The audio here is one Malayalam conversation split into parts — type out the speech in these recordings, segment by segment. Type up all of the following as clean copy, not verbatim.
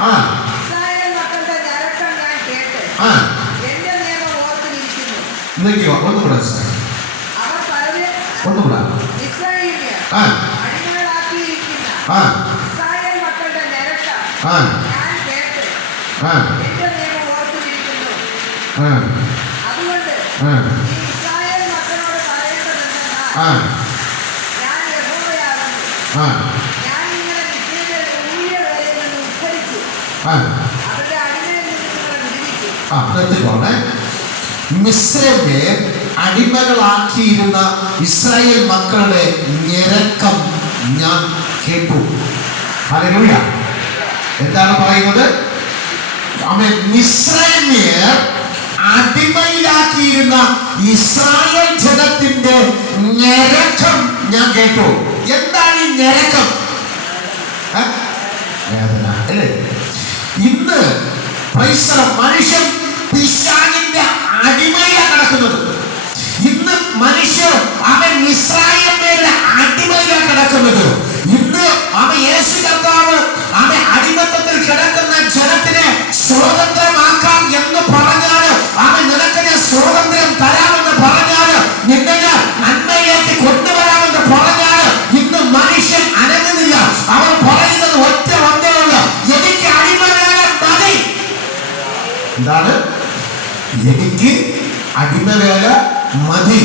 ഇസ്രായേൽ മക്കളുടെ ഞരക്കം ഞാൻ കേട്ട് എന്റെ നിയമം ഓർത്തിരിക്കുന്നു. അവർ പലരും ഇസ്രായേലിനെ അടിമകളാക്കിയിരിക്കുന്ന ഇസ്രായേൽ മക്കളുടെ ഞരക്കം ഞാൻ കേട്ട് എന്റെ നിയമം ഓർത്തിരിക്കുന്നു. അതുകൊണ്ട് ഈ ഇസ്രായേൽ മക്കളോട് പറയേണ്ടതെന്നാൽ ഞാൻ യഹോവയാകുന്നു. ഞാൻ നിങ്ങളെ ഊഴിയ വേലയിൽ നിന്ന് ഉദ്ധരിച്ചു അവരുടെ അടിമയിൽ നിന്ന് നിങ്ങളെ വിടുവിക്കും. മിസ്രൈമിനെ അടിമകളാക്കിയിരുന്ന ഇസ്രായേൽ മക്കളുടെ ഞരക്കം ഞാൻ കേട്ടു. ഹല്ലേലൂയ. എന്താണ് പറയുന്നത്? മിസ്രൈമ്യർ അടിമയിലാക്കിയിരുന്ന ഇസ്രായേൽ ജനത്തിന്റെ ഞരക്കം ഞാൻ കേട്ടു. എന്താണ് ഈ ഞരക്കം? വേദന അല്ലേ? ഇന്ന് മനുഷ്യൻ പിശാചിന്റെ അടിമയിലാണ് കിടക്കുന്നത്. ഇന്ന് മനുഷ്യർ അവൻ ഇസ്രായേലിന്റെ അടിമയിലാണ് കിടക്കുന്നത്. ഇന്ന് അവൻ യേശു കർത്താവ് അവൻ അടിമത്തത്തിൽ കിടക്കുന്ന ജനത്തിനെ സ്വതന്ത്രമാക്കാം എന്ന് പറഞ്ഞാൽ, അവൻ നിനക്ക് സ്വാതന്ത്ര്യം തരാമെന്ന് പറഞ്ഞാൽ, നിന്നെ നന്മയിലേക്ക് കൊണ്ടുവരാമെന്ന് പറഞ്ഞാൽ, ഇന്ന് മനുഷ്യൻ അനങ്ങുന്നില്ല. അവൻ പറയുന്നത് ഒറ്റ വന്നേയുള്ളൂ, എനിക്ക് അടിമവേല മതി. എന്താണ്? എനിക്ക് അടിമവേല മതി.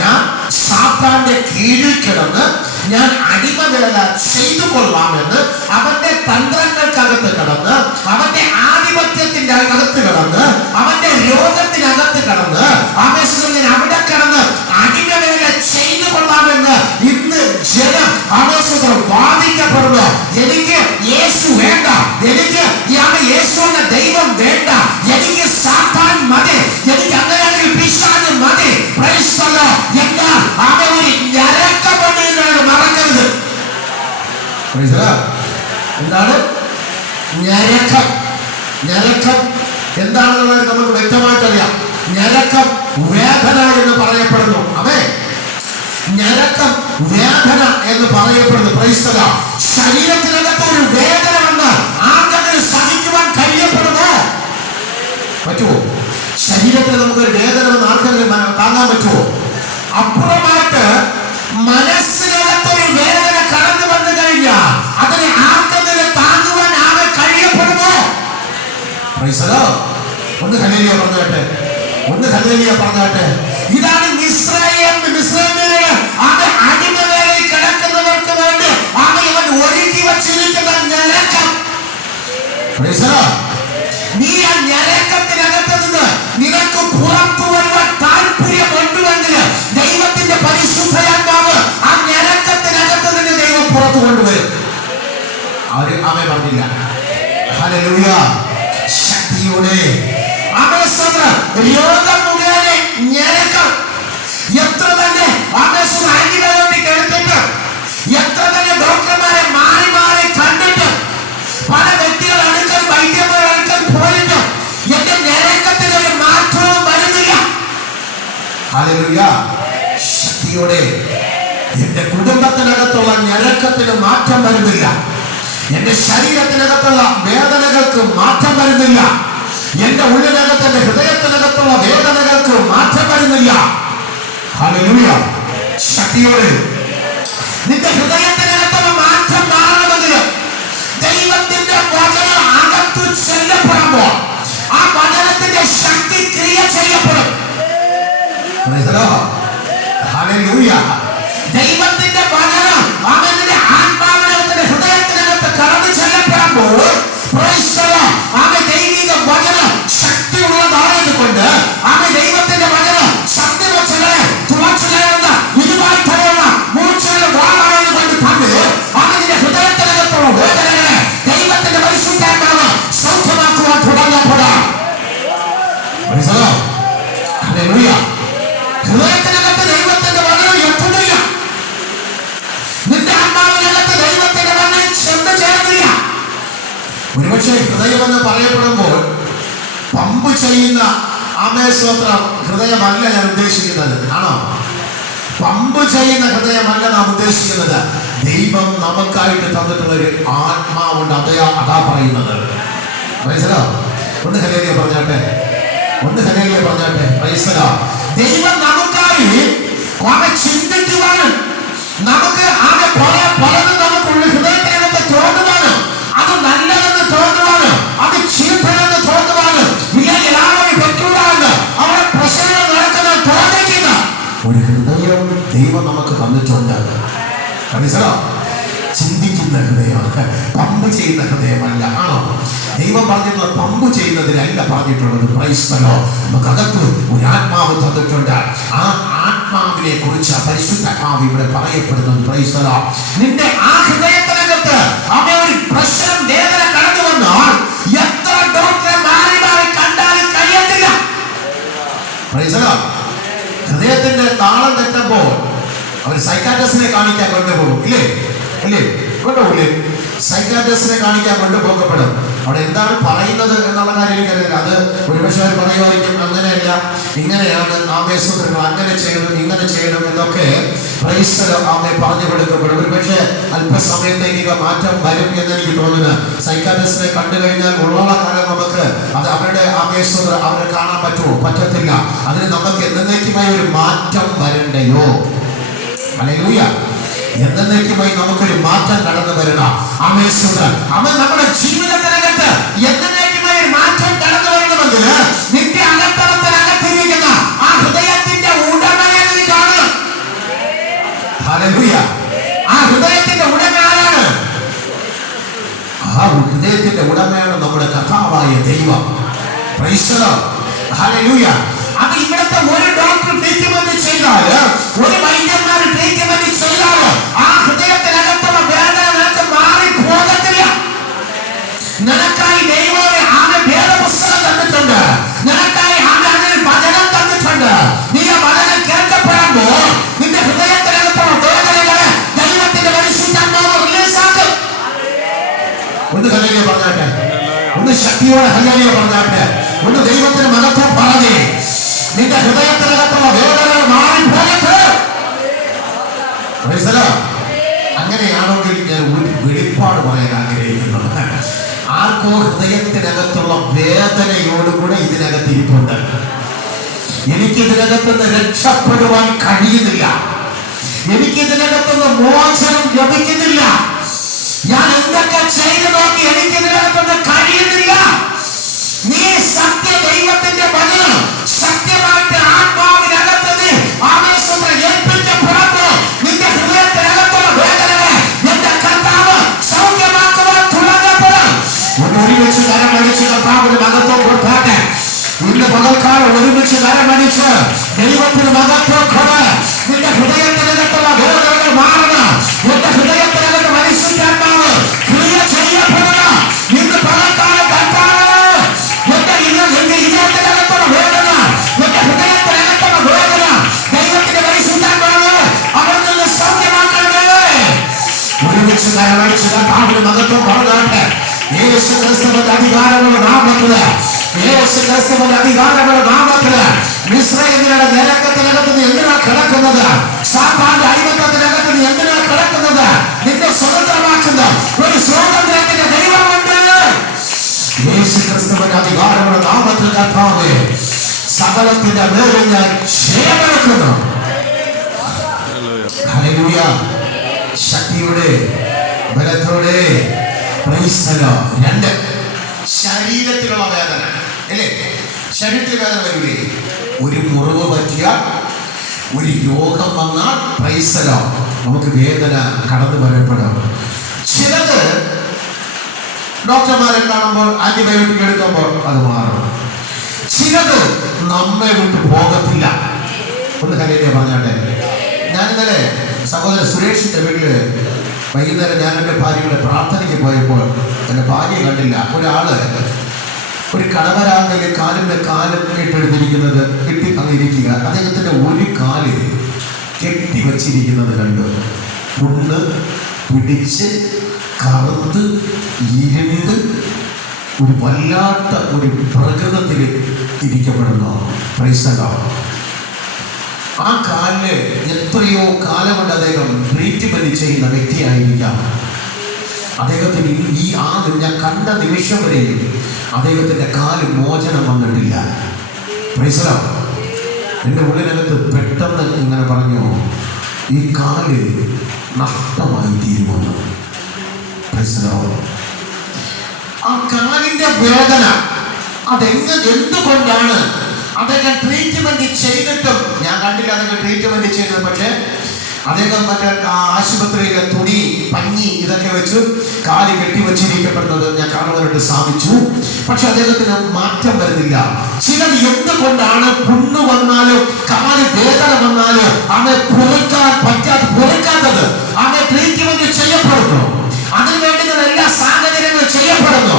ഞാൻ സാത്താന്റെ കീഴിൽ കിടന്ന് ഞാൻ അടിമവേല ചെയ്തു കൊള്ളാമെന്ന് അവന്റെ തന്ത്രങ്ങൾക്കകത്ത് കിടന്ന്, അവന്റെ ആധിപത്യത്തിന്റെ അകത്ത് കിടന്ന്, അവന്റെ രോഗത്തിനകത്ത് കിടന്ന്, ഞാൻ അവിടെ കിടന്ന് അടിമവേല ചെയ്തു കൊള്ളാമെന്ന് ഇന്ന് ജനം വാദിക്കപ്പെടുന്നു. എനിക്ക് യേശു വേണ്ട, എനിക്ക് യേശു എന്ന ദൈവം വേണ്ട, എനിക്ക് സാത്താൻ മതി, എനിക്ക് അങ്ങനെയാണെങ്കിൽ പിശാച് മതി. എന്നാൽ അവൻ ഒരു ഞരക്കപ്പെടുന്നതാണ് മറക്കരുത്. എന്താണ് ഞരക്കം? ഞരക്കം എന്താണെന്നുള്ളത് നമുക്ക് വ്യക്തമായിട്ടറിയാം. ഞരക്കം വേദന എന്ന് പറയപ്പെടുന്നു. അതെ, ഞരക്കം വേദന എന്ന് പറയപ്പെടുന്നു. ശരീരത്തിനകത്ത് ഒരു വേദന വന്ന് ആർക്കെങ്കിലും സഹിക്കുവാൻ കഴിയപ്പെടുമോ? പറ്റുമോ? ശരീരത്തിൽ നമുക്കൊരു വേദന വന്ന് ആർക്കെങ്കിലും താങ്ങാൻ പറ്റുമോ? അപ്പുറമായിട്ട് മനസ്സിനകത്തൊരു വേദന കടന്നു വന്നു കഴിഞ്ഞാൽ അതിനെ ആർക്കെങ്കിലും താങ്ങുവാൻ ആകെ കഴിയപ്പെടുമോ? ഒന്ന് ഹല്ലേലൂയ പറഞ്ഞാട്ടെ, ഒന്ന് ഹല്ലേലൂയ പറഞ്ഞാട്ടെ. ഇതാണ് മിസ്രൈമിലെ അടിമവേലയിൽ കിടക്കുന്നവർക്ക് വേണ്ടി അവൻ ഒരുക്കി വച്ചിരിക്കുന്ന ഞരക്കം. നീ ആ ഞരക്കത്തിനകത്ത് നിന്ന് നിനക്ക് പുറത്തു വരുവാൻ താല്പര്യമുണ്ടെങ്കിൽ ദൈവത്തിന്റെ പരിശുദ്ധയാത്മാവ് ആ ഞരക്കത്തിനകത്ത് നിന്ന് ദൈവം പുറത്തു കൊണ്ടുവരും. ആരും ആമേൻ പറഞ്ഞില്ല. ഹല്ലേലൂയ. ശക്തിയോടെ രോഗം മുഖേന ഞരക്കം. എത്ര തന്നെ ആന്റിബയോട്ടിക് എടുത്തിട്ട്, എത്ര തന്നെ ഡോക്ടർമാരെ മാറി മാറി കണ്ടിട്ട്, പല വ്യക്തികൾ അടുക്കൽ വൈദ്യന്മാർ അടുക്കൽ പോയിട്ട് എന്റെ ഞരക്കത്തിന് ഒരു മാറ്റവും വരുന്നില്ല. ഹല്ലേലൂയ. ശക്തിയോടെ എന്റെ കുടുംബത്തിനകത്തുള്ള ഞരക്കത്തിന് മാറ്റം വരുന്നില്ല. എന്റെ ശരീരത്തിനകത്തുള്ള വേദനകൾക്ക് മാറ്റം വരുന്നില്ല. എന്റെ ഉള്ളിനകത്ത്, എന്റെ ഹൃദയത്തിനകത്തുള്ള വേദനകൾക്ക് മാറ്റം വരുന്നില്ല. ഹല്ലേലൂയ. ശക്തിയോടെ നിന്റെ ഹൃദയത്തിനകത്തുള്ള മാറ്റം മാറണമെങ്കിൽ ദൈവത്തിന്റെ വചനം അകത്ത് ചെല്ലപ്പെടുമ്പോൾ ആ വചനത്തിന്റെ ശക്തി ക്രിയ ചെയ്യപ്പെടും. ഹല്ലേലൂയ. ദൈവത്തിന്റെ വചനം അവന്റെ ആത്മാവിനകത്തിന്റെ ഹൃദയത്തിനകത്ത് കടന്നു ചെല്ലപ്പെടുമ്പോൾ അവൻ ദൈവിക വചനം ശക്തിയുള്ളതായതുകൊണ്ട് അവൻ ദൈവത്തിന്റെ വചനം ശക്തി വെച്ചകളെ തുളച്ചു കയറുന്ന ഇതുമായിട്ടുള്ള മൂർച്ചയുള്ള വാളായതുകൊണ്ട് തന്നെ അവന്റെ ഹൃദയത്തിനകത്തുള്ള വേദനകളെ ദൈവത്തിന്റെ പരിശുദ്ധാത്മാവ് സൗഖ്യമാക്കുവാൻ തുടങ്ങപ്പെടാം. ഹൃദയത്തിനകത്ത് ദൈവത്തിന്റെ വചനം എത്തുന്നില്ല. നിന്റെ ആത്മാവിനകത്ത് ദൈവത്തിന്റെ വചനം ചെന്ന് ചേർന്നില്ല. ഒരുപക്ഷെ ഹൃദയമെന്ന് പറയപ്പെടുമ്പോൾ പമ്പ് ചെയ്യുന്ന ആമേശ്വത്രം ഹൃദയമല്ല ഞാൻ ഉദ്ദേശിക്കുന്നത്. ആണോ? പമ്പ് ചെയ്യുന്ന ഹൃദയമല്ല നാം ഉദ്ദേശിക്കുന്നത്. ദൈവം നമുക്കായിട്ട് തന്നിട്ടുള്ള ഒരു ആത്മാവുണ്ട്. അതാ പറയുന്നത്. മനസ്സിലാവും? ഒന്ന് ഹല്ലേലൂയ പറഞ്ഞാട്ടെ, ഒന്ന് ഹല്ലേലൂയ പറഞ്ഞാട്ടെ. ദൈവം നമുക്കായി ചിന്തിക്കുവാനും നമുക്ക് ആകെ പലതും നമുക്കുള്ള ഹൃദയത്തിനകത്ത് തോന്നുവാനും അത് നല്ലതെന്ന് തോന്നുവാനും അത് ചീത്തനെന്ന് തോന്നുവാനും ഇല്ലെങ്കിൽ ആരും പറ്റൂടാന്ന് അവിടെ പ്രശ്നങ്ങൾ നടക്കുന്ന തോന്നിക്കുന്ന ഒരു ഹൃദയം ദൈവം നമുക്ക് തന്നിട്ടുണ്ട്. മനസ്സിലാവും? ചിന്തിക്കുന്ന ഹൃദയമാണ്, പമ്പ് ചെയ്യുന്ന ഹൃദയമല്ല. ആണോ? ദൈവം പറഞ്ഞിട്ടുള്ള പമ്പ് ചെയ്യുന്നതിനല്ല പറഞ്ഞിട്ടുള്ളത്. ക്രൈസ്തവോ നമുക്കകത്ത് ഒരു ആത്മാവ് തന്നിട്ടുണ്ട്. ആ ആത്മാവിനെ കുറിച്ച് പരിശുദ്ധാത്മാവ് ഇവിടെ പറയപ്പെടുന്നത്. ക്രൈസ്തവോ നിന്റെ ആ ഹൃദയത്തിനകത്ത് അവിടെ ഒരു പ്രശ്നം വേദന കടന്നു വന്നാൽ എത്ര ഡോക്ടറെ മാറി മാറി കണ്ടാലും കഴിയത്തില്ല. ക്രൈസ്തവോ ഹൃദയത്തിന്റെ താളം തെറ്റുമ്പോൾ അവർ സൈക്കാട്രിസ്റ്റിനെ കാണിക്കാൻ കൊണ്ടുപോകും. ഇല്ലേ? കൊണ്ടുപോകില്ലേ? സൈക്കാട്രിസ്റ്റിനെ കാണിക്കാൻ കൊണ്ടുപോകപ്പെടും. അവിടെ എന്താണ് പറയുന്നത് എന്നുള്ള കാര്യം എനിക്കറിയില്ല. അത് ഒരുപക്ഷെ അവർ പറയുമായിരിക്കും, അങ്ങനെയല്ല, ഇങ്ങനെയാണ് ആവേശങ്ങൾ, അങ്ങനെ ചെയ്യണം, ഇങ്ങനെ ചെയ്യണം എന്നൊക്കെ പറഞ്ഞു കൊടുക്കപ്പെടും. ഒരുപക്ഷെ അല്പസമയത്തേക്ക് മാറ്റം വരും എന്നെനിക്ക് തോന്നുന്നത്. സൈക്കാട്രിസ്റ്റിനെ കണ്ടു കഴിഞ്ഞാൽ ഉള്ള കാലം നമുക്ക് അത് അവരുടെ ആവേശം അവരെ കാണാൻ പറ്റുമോ? പറ്റത്തില്ല. അതിന് നമുക്ക് എന്നേക്കുമായി ഒരു മാറ്റം വരണ്ടയോ? ഹല്ലേലൂയ. എന്നേക്കുമായി നമുക്കൊരു മാറ്റം കടന്നു വരണം. അവൻ നമ്മുടെ ജീവിതത്തിനകത്ത് എന്നേക്കുമായി ഒരു മാറ്റം കടന്നു വരണമെങ്കിൽ നിന്റെ അകത്തളത്തിനകത്തിരിക്കുന്ന ആ ഹൃദയത്തിന്റെ ഉടമയെ നീ കാണണം. ഹല്ലേലൂയ. ആ ഹൃദയത്തിന്റെ ഉടമ ആരാണ്? ആ ഹൃദയത്തിന്റെ ഉടമയാണ് നമ്മുടെ കർത്താവായ ദൈവം. Price the Lord. ഹല്ലേലൂയ. അത് ഇവിടുത്തെ ഒരു ഡോക്ടർ ട്രീറ്റ്മെന്റ് ചെയ്താൽ, ഒരു വൈദ്യന്മാർ ട്രീറ്റ്മെന്റ് ചെയ്താൽ ആ ഹൃദയത്തിനകത്തുള്ള വേദന നിനക്ക് മാറി പോകത്തില്ല. നിനക്കായി ദൈവം ആകെ വേദപുസ്തകം തന്നിട്ടുണ്ട്. നിനക്കായി ആകെ അതിന് വചനം തന്നിട്ടുണ്ട്. നീ ആ വചനം കേൾക്കപ്പെടുമ്പോൾ നിന്റെ ഹൃദയത്തിനകത്തുള്ള വേദനകളെ ദൈവത്തിന്റെ പരിശുദ്ധാത്മാവ് റിലീസാക്കും. ഒന്ന് ഹല്ലേലൂയ പറഞ്ഞാട്ടെ, ഒന്ന് ശക്തിയോടെ ഹല്ലേലൂയ പറഞ്ഞാട്ടെ, ഒന്ന് ദൈവത്തിന് മഹത്വം പറഞ്ഞേ. നിന്റെ ഹൃദയത്തിനകത്തുള്ള വേദന മാറിപ്പോകട്ടെ. അങ്ങനെയാണെങ്കിൽ ഞാൻ ഒരു വെളിപ്പാട് പറയാൻ ആഗ്രഹിക്കുന്നത്, ആർക്കോ ഹൃദയത്തിനകത്തുള്ള വേദനയോടുകൂടെ ഇതിനകത്ത് ഇരിപ്പുണ്ട്. എനിക്കിതിനകത്തുനിന്ന് രക്ഷപ്പെടുവാൻ കഴിയുന്നില്ല, എനിക്കിതിനകത്തുനിന്ന് മോചനം ലഭിക്കുന്നില്ല, ഞാൻ എന്തൊക്കെ ചെയ്തു നോക്കി എനിക്കിതിനകത്തുനിന്ന് കഴിയുന്നില്ല. നീ സത്യ ദൈവത്തിന്റെ വചനം സത്യമായിട്ട് ആത്മാവിനകത്ത് നീ ആവേശത്തെ ഏൽപ്പിക്കപ്പെടുമ്പോൾ നിന്റെ ഹൃദയത്തിനകത്തുള്ള വേദനകളെ എന്റെ കർത്താവ് സൗഖ്യമാക്കുവാൻ തുടങ്ങപ്പെടും. ഒരുമിച്ച് കരമടിച്ച് കർത്താവിന് മഹത്വം കൊടുത്താട്ടെ. ഇന്ന് പകൽക്കാലം ഒരുമിച്ച് കരമടിച്ച് ദൈവത്തിന് മഹത്വം കൊട്. നിന്റെ ഹൃദയത്തിനകത്തുള്ള വേദനകൾ മാറണം. എന്റെ ഹൃദയത്തിനകത്ത് പരിശുദ്ധാത്മാവ് ക്രിയ ചെയ്യപ്പെടണം. ഇന്ന് പകൽക്കാലം കർത്താവ് എന്റെ ഹൃദയത്തിനകത്തുള്ള വേദന, എന്റെ ഹൃദയത്തിനകത്തുള്ള വേദന ദൈവത്തിന്റെ പരിശുദ്ധാത്മാവ് അവിടെ നിന്ന് സൗഖ്യമാക്കണമേ. ഒരുമിച്ച് കരമടിച്ച് കർത്താവിന് മഹത്വം പറഞ്ഞാട്ടെ. യേശു ക്രിസ്തുവിന്റെ അധികാരമുള്ള നാമത്തില്, യേശു ക്രിസ്തുവിന്റെ അധികാരമുള്ള നാമത്തില് മിസ്രയീമ്യരുടെ നരകത്തിനകത്ത് നീ എന്തിനാ കിടക്കുന്നത്? സാത്താന്റെ അടിമത്തത്തിനകത്ത് നീ എന്തിനാ കിടക്കുന്നത്? നിന്നെ സ്വതന്ത്രമാക്കുന്ന ഒരു സ്വാതന്ത്ര്യത്തിന്റെ ദൈവമുണ്ട്. യേശു ക്രിസ്തുവിന്റെ അധികാരമുള്ള നാമത്തിൽ കർത്താവേ സകലത്തിന്റെ മേലിൽ ഞാൻ ജയമെടുക്കുന്നു. ഹല്ലേലൂയ. ശക്തിയുടെ ബലത്തോടെ. Price the Lord. രണ്ട്, ശരീരത്തിലുള്ള വേദന അല്ലേ? ശരീരത്തിൽ വേദന വരില്ലേ? ഒരു മുറിവ് പറ്റിയാൽ, ഒരു രോഗം വന്നാൽ പ്രൈസ് ദി ലോർഡ് നമുക്ക് വേദന കടന്നു വരപ്പെടും. ചിലത് ഡോക്ടർമാരെ കാണുമ്പോൾ ആന്റിബയോട്ടിക് എടുക്കുമ്പോൾ അത് മാറും. ചിലത് നമ്മെ വിട്ട് പോകത്തില്ല. ഒന്ന് ഹല്ലേലൂയ പറഞ്ഞാട്ടെ. ഞാൻ ഇന്നലെ സഹോദരൻ സുരേഷിന്റെ വീട്ടില് വൈകുന്നേരം ഞാൻ എൻ്റെ ഭാര്യയുടെ പ്രാർത്ഥനയ്ക്ക് പോയപ്പോൾ എൻ്റെ ഭാര്യയെ കണ്ടില്ല. ഒരാള് ഒരു കടവരാങ്കല് കാലിൻ്റെ കാലും ഇട്ടെടുത്തിരിക്കുന്നത് കെട്ടി അങ്ങിരിക്കുക. അദ്ദേഹത്തിൻ്റെ ഒരു കാല് കെട്ടി വച്ചിരിക്കുന്നത് കണ്ടു. പുണ്ണ് പിടിച്ച് കറുത്ത് ഇരുണ്ട് ഒരു വല്ലാത്ത ഒരു പ്രകൃതത്തിൽ ഇരിക്കപ്പെടുന്നു. Praise the Lord. ആ കാലിന് എത്രയോ കാലം കൊണ്ട് അദ്ദേഹം ട്രീറ്റ്മെന്റ് ചെയ്യുന്ന വ്യക്തിയായിരിക്കാം. അദ്ദേഹത്തിന് ഞാൻ കണ്ട നിമിഷം വരെയും അദ്ദേഹത്തിന്റെ കാല് മോചനം വന്നിട്ടില്ല. എൻ്റെ ഉള്ളിനകത്ത് പെട്ടെന്ന് ഇങ്ങനെ പറഞ്ഞു, ഈ കാല് നഷ്ടമായി തീരുമെന്ന്. ആ കാലിന്റെ വേദന എന്തുകൊണ്ടാണ് അദ്ദേഹം ട്രീറ്റ്മെന്റ് ചെയ്തിട്ടും ഞാൻ കണ്ടില്ല അദ്ദേഹം ട്രീറ്റ്മെന്റ് ചെയ്തത്. പക്ഷെ അദ്ദേഹം മറ്റേ ആശുപത്രിയിലെ തുണി, പഞ്ഞി ഇതൊക്കെ വെച്ച് കാല് കെട്ടിവെച്ചിരിക്കപ്പെടുന്നത് ഞാൻ കാണുവാനായിട്ട് സാധിച്ചു. പക്ഷെ അദ്ദേഹത്തിന് മാറ്റം വരുന്നില്ല. ചിലത് എന്തുകൊണ്ടാണ് പുണ്ണു വന്നാലും കാല് വേദന വന്നാലും അവനെ പൊറുക്കാത്തത്? അവനെ ട്രീറ്റ്മെന്റ് ചെയ്യപ്പെടുന്നു, അതിന് വേണ്ടുന്ന എല്ലാ സാഹചര്യങ്ങളും ചെയ്യപ്പെടുന്നു,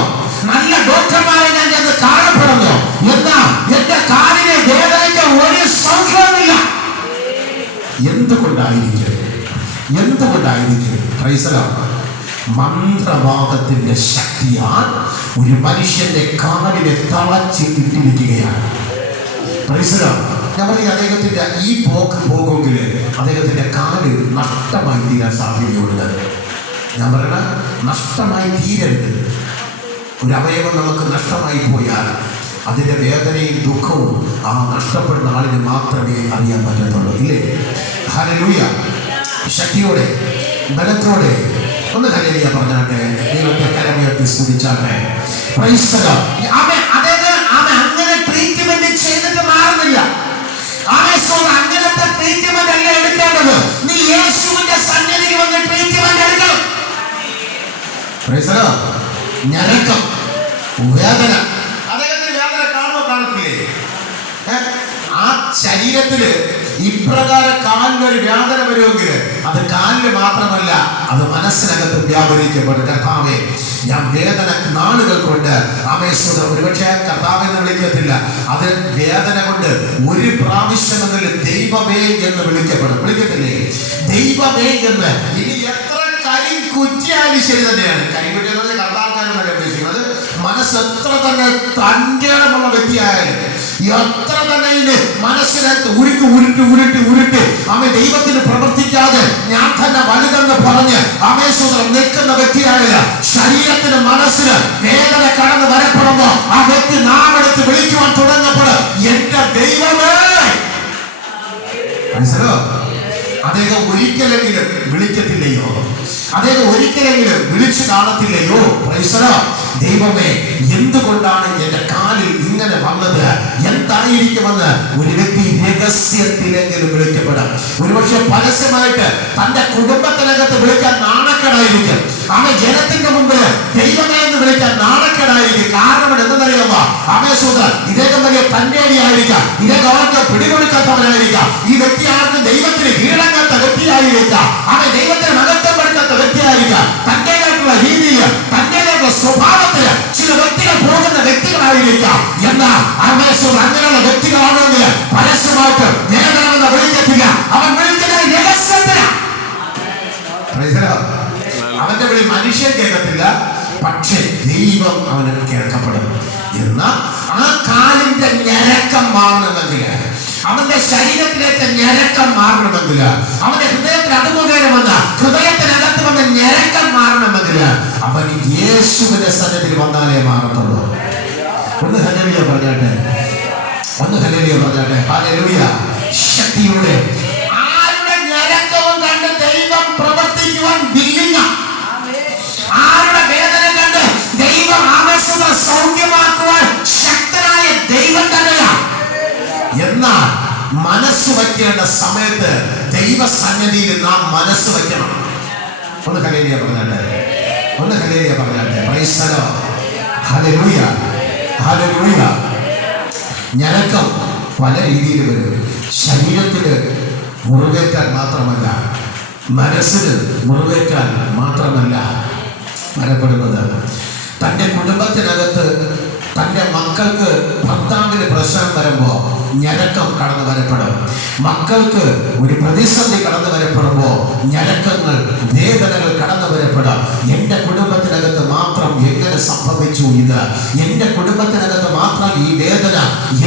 നല്ല ഡോക്ടർമാരെ ഞാൻ ചെന്ന് കാണപ്പെടുന്നു. എന്നാ എന്റെ കാലിനെ വേദനയ്ക്ക് ഒരു സൗഖ്യവുമില്ല. എന്തുകൊണ്ടായിരിക്കും? മന്ത്രവാദത്തിന്റെ ശക്തിയാൽ ഒരു മനുഷ്യന്റെ കാലിനെ തളച്ചിട്ടിരിക്കുകയാണ്. ഞാൻ പറയും, അദ്ദേഹത്തിന്റെ ഈ പോകുമെങ്കിൽ അദ്ദേഹത്തിന്റെ കാല് നഷ്ടമായി തീരാൻ സാധ്യതയുണ്ട്. ഞാൻ പറയണ നഷ്ടമായി തീരരുത്. ഒരു അവയവം നമുക്ക് നഷ്ടമായി പോയാൽ അതിൻ്റെ വേദനയും ദുഃഖവും ആ നഷ്ടപ്പെടുന്ന ആളിന് മാത്രമേ അറിയാൻ പറ്റത്തുള്ളൂ, ഇല്ലേ? ഹല്ലേലൂയ. ശക്തിയോടെ, ബലത്തോടെ ഒന്ന് ഹല്ലേലൂയ പറഞ്ഞാട്ടെ. ദൈവത്തെ കരമുയർത്തി സ്തുതിച്ചാട്ടെ. അങ്ങനെ ട്രീറ്റ്മെന്റ് ചെയ്തിട്ട് മാറുന്നില്ല. അങ്ങനത്തെ ട്രീറ്റ്മെന്റ് അല്ല എടുക്കേണ്ടത്. നീ യേശുവിന്റെ സന്നിധിയിൽ വന്ന് ട്രീറ്റ്മെന്റ് എടുക്കണം. ഞരക്കം, വേദന, അദ്ദേഹത്തിന് വേദന കാണുമോ? കാണത്തില്ലേ? ആ ശരീരത്തില് ഇപ്രകാരം കാലിനൊരു വേദന വരുമെങ്കിൽ അത് കാലിന് മാത്രമല്ല, അത് മനസ്സിനകത്ത് വ്യാപരിക്കപ്പെടും. കർത്താവേ, ഞാൻ വേദന നാളുകൾ കൊണ്ട് ആമേശ്വരം ഒരുപക്ഷെ കർത്താവെന്ന് വിളിക്കത്തില്ല, അത് വേദന കൊണ്ട് ഒരു പ്രാവശ്യം എന്നതിൽ ദൈവമേ എന്ന് വിളിക്കത്തില്ലേ? ദൈവമേ എന്ന്. ഇനി എത്ര കരിങ്കുറ്റിയാലും ശരി തന്നെയാണ്. കരിങ്കുറ്റി കർത്താക്കാരെന്നല്ല ഉദ്ദേശിക്കുന്നത്. മനസ്സ് എത്ര തന്നെ തൻ്റെടമുള്ള വ്യക്തിയായാലും, എത്ര തന്നെ ഇതിന് മനസ്സിനകത്ത് ഉരുട്ടി അമ്മ ദൈവത്തിന് പ്രവർത്തിക്കാതെ ഞാൻ തന്നെ വലുതെന്ന് പറഞ്ഞ് അമേശ്വരം നിൽക്കുന്ന വ്യക്തിയായാലും, ശരീരത്തിന് മനസ്സിന് വേദന കടന്നു വരപ്പെടുമ്പോ ആ വ്യക്തി നാമെടുത്ത് വിളിക്കുവാൻ തുടങ്ങപ്പോൾ എന്റെ ദൈവമേ, അദ്ദേഹം ഒരിക്കലെങ്കിലും വിളിക്കത്തില്ലയോ? അദ്ദേഹം ഒരിക്കലെങ്കിലും വിളിച്ചു കാണത്തില്ലയോ? ദൈവമേ, എന്തുകൊണ്ടാണ് എന്റെ കാലിൽ ഇങ്ങനെ വന്നത്? എന്തായിരിക്കുമെന്ന് ഒരു വ്യക്തി രഹസ്യത്തിലെങ്കിലും വിളിക്കപ്പെടാം. ഒരുപക്ഷെ പരസ്യമായിട്ട് തന്റെ കുടുംബത്തിനകത്ത് വിളിക്കാൻ നാണക്കേടായിരിക്കും. അവൻ ജനത്തിന്റെ മുമ്പിൽ ദൈവമേ എന്ന് വിളിക്കാൻ നാണക്കേടായിരിക്കും. കാരണം എന്തെന്നറിയാമോ? അമേശ്വരൻ ഇദ്ദേഹം വലിയ തന്റേടിയായിരിക്കാം, ഇദ്ദേഹം അവർക്ക് പിടികൊടുക്കാത്തവനായിരിക്കാം, ഈ വ്യക്തി ആർക്കും ദൈവത്തിന് കീഴടങ്ങാത്ത വ്യക്തിയായിരിക്കാം, അവൻ ദൈവത്തിന് മഹത്വപ്പെടുത്താത്ത വ്യക്തിയായിരിക്കാം. തന്റേതായിട്ടുള്ള രീതിയിൽ, തന്റേതായിട്ടുള്ള സ്വഭാവത്തിൽ ചില വ്യക്തികൾ പോകുന്ന വ്യക്തികളായിരിക്കാം. എന്നാൽ അമേശ്വരൻ അങ്ങനെയുള്ള വ്യക്തികളാണെങ്കിൽ പരസ്യമായിട്ട് വേദനമെന്ന് വിളിക്കത്തില്ല. അവൻ വിളിക്കുന്നത് രഹസ്യത്തിലാണ്. അവന്റെ വിളി മനുഷ്യൻ കേൾക്കത്തില്ല, പക്ഷെ ദൈവം അവന് കേൾക്കപ്പെടും. എന്നാൽ ആ കാലിന്റെ ഞരക്കം മാറണമെങ്കിൽ, അവന്റെ ശരീരത്തിലേക്ക് ഞരക്കം മാറണമെങ്കിൽ, അവന്റെ ഹൃദയത്തിന് അതുമുഖേന വന്ന ഹൃദയത്തിനകത്ത് വന്ന ഞരക്കം മാറണമെങ്കിൽ അവൻ യേശുവിന്റെ സന്നിധിയിൽ വന്നാലേ മാറത്തുള്ളൂ. ഒന്ന് ഹല്ലേലൂയ പറഞ്ഞാട്ടെ. ഹല്ലേലൂയ. ശക്തിയുടെ ആരുടെ ഞരക്കവും കണ്ട് ദൈവം പ്രവർത്തിക്കുവാൻ വില്ലിങ്ങ. ആരുടെ വേദന കണ്ട് ദൈവം ആവശ്യത സൗഖ്യമാക്കുവാൻ ശക്തനായ ദൈവം തന്നെയാണ്. എന്നാൽ മനസ്സ് വയ്ക്കേണ്ട സമയത്ത് ദൈവസന്നിധിയിൽ നാം മനസ്സ് വയ്ക്കണം. ഒന്ന് ഹല്ലേലൂയ പറഞ്ഞാട്ടെ. Price the Lord. ഹല്ലേലൂയ. ഞരക്കം പല രീതിയിൽ വരും. ശരീരത്തിന് മുറിവേറ്റാൻ മാത്രമല്ല, മനസ്സിന് മുറിവേറ്റാൻ മാത്രമല്ല വരപ്പെടുന്നത്. തൻ്റെ കുടുംബത്തിനകത്ത് തൻ്റെ മക്കൾക്ക് ഭർത്താവിന് പ്രശ്നം വരുമ്പോൾ ഞരക്കം കടന്നു വരപ്പെടും. മക്കൾക്ക് ഒരു പ്രതിസന്ധി കടന്നു വരപ്പെടുമ്പോൾ ഞരക്കങ്ങൾ, വേദനകൾ കടന്നു വരപ്പെടാം. എൻ്റെ കുടുംബത്തിനകത്ത് മാത്രം എങ്ങനെ എങ്ങനെ സംഭവിച്ചു ഇത്? എന്റെ കുടുംബത്തിനകത്ത് മാത്രം ഈ വേദന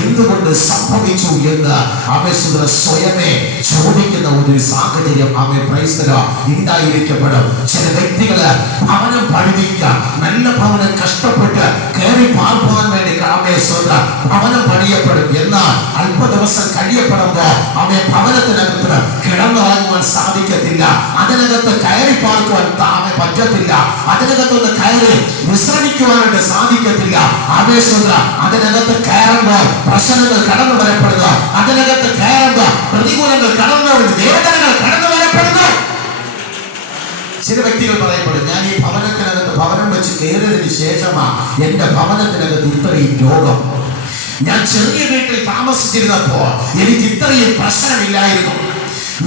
എന്തുകൊണ്ട് സംഭവിച്ചു എന്ന് ആമേശ്വര സ്വയമേ ചോദിക്കുന്ന ഒരു സാഹചര്യം ഉണ്ടായിരിക്കപ്പെടും. ചില വ്യക്തികള് ഭവനം പണിതിരിക്കുക, നല്ല ഭവനം കഷ്ടപ്പെട്ട് കയറി പാർപ്പാൻ വേണ്ടി ആമേശ്വര ഭവനം പണിയപ്പെടും. എന്നാൽ അല്പ ദിവസം കഴിയപ്പെടുമ്പോ ഭവനത്തിനകത്ത് കിടന്നുറങ്ങുവാൻ സാധിക്കത്തില്ല, അതിനകത്ത് കയറി പാർക്കുവാൻ പറ്റത്തില്ല, അതിനകത്തൊന്ന് കയറി വിശ്രമിക്കുവാനായിട്ട് സാധിക്കത്തില്ല. ആവേശമുള്ള അതിനകത്ത് കയറുമ്പോൾ പ്രശ്നങ്ങൾ കടന്നു വരപ്പെടുന്നു, അതിനകത്ത് കയറുമ്പോൾ പ്രതികൂലങ്ങൾ കടന്നു വരുന്നു, വേദനകൾ കടന്നു വരപ്പെടുന്നു. ചില വ്യക്തികൾ പറയപ്പെടും, ഞാൻ ഈ ഭവനത്തിനകത്ത് ഭവനം വെച്ച് കയറിയതിന് ശേഷമാണ് എന്റെ ഭവനത്തിനകത്ത് ഇത്രയും രോഗം. ഞാൻ ചെറിയ വീട്ടിൽ താമസിച്ചിരുന്നപ്പോ എനിക്ക് ഇത്രയും പ്രശ്നമില്ലായിരുന്നു,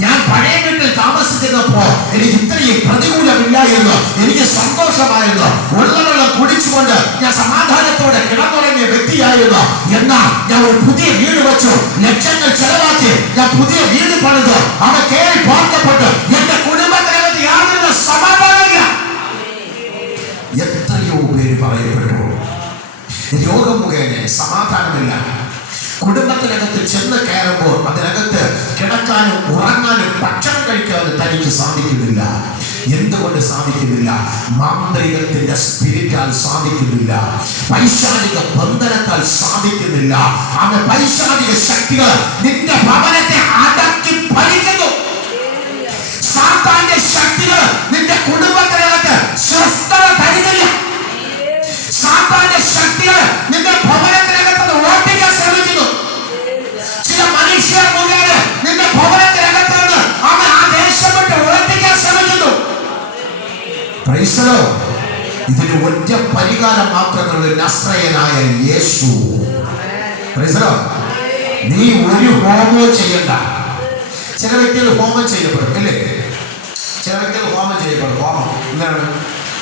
ഞാൻ പഴയ വീട്ടിൽ താമസിച്ചിരുന്നപ്പോ എനിക്ക് ഇത്രയും പ്രതികൂലമില്ലായിരുന്നു, എനിക്ക് സന്തോഷമായിരുന്നു, ഉള്ള വെള്ളം കുടിച്ചുകൊണ്ട് ഞാൻ സമാധാനത്തോടെ കിടന്നുറങ്ങിയ വ്യക്തിയായിരുന്നു. എന്നാൽ ഞാൻ ഒരു പുതിയ വീട് വെച്ചു, ലക്ഷങ്ങൾ ചെലവാക്കി ഞാൻ പുതിയ വീട് പണിതു, അവ കയറി പാർക്കപ്പെട്ടു, എന്റെ കുടുംബത്തിനകത്ത് യാതൊരു സമാധാനമില്ല. എത്രയോ പേര് പറയപ്പെട്ടു രോഗം മുഖേന സമാധാനമില്ല. കുടുംബത്തിനകത്ത് ചെന്ന് കയറുമ്പോൾ അതിനകത്ത് കിടക്കാനും ഉറങ്ങാനും ഭക്ഷണം കഴിക്കാനും തനിക്ക് സാധിക്കുന്നില്ല. എന്തുകൊണ്ട് സാധിക്കുന്നില്ല? മാന്ത്രികത്തിന്റെ സ്പിരിറ്റാൽ സാധിക്കുന്നില്ല, പൈശാചിക ബന്ധനത്താൽ സാധിക്കുന്നില്ല. അവൻ പൈശാചിക ശക്തികൾ നിന്റെ ഭവനത്തെ അടക്കി ഭരിക്കുന്നു. സാത്താന്റെ ശക്തികൾ നിന്റെ കുടുംബത്തിനകത്ത് സ്വസ്ഥത തരുന്നില്ല. സാത്താന്റെ ശക്തികൾ നിന്റെ ഭവനത്തിനകത്ത് ഓട്ടിക്കാൻ ശ്രമിക്കുന്നു. ചില മനുഷ്യർ മുഖേന നിന്റെ ഭവനത്തിനകത്ത് അവൻ ആ ദേശം വിട്ട് ഓട്ടിക്കാൻ ശ്രമിക്കുന്നു. ഇതിന് ഒറ്റ പരിഹാരം മാത്രമേ, നസ്രയനായ യേശു. നീ ഒരു ഹോമവും ചെയ്യണ്ട. ചില വ്യക്തികൾ ഹോമം ചെയ്യപ്പെടും അല്ലേ? ചില വ്യക്തികൾ ഹോമം ചെയ്യപ്പെടും. ഹോമം എന്താണ്?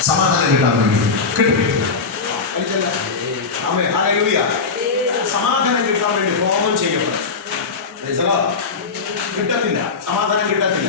സമാധാനം കിട്ടാൻ വേണ്ടി. കിട്ടും, സമാധാനം കിട്ടാൻ വേണ്ടി ഹോമം ചെയ്യപ്പെടും. കിട്ടത്തില്ല, സമാധാനം കിട്ടത്തില്ല.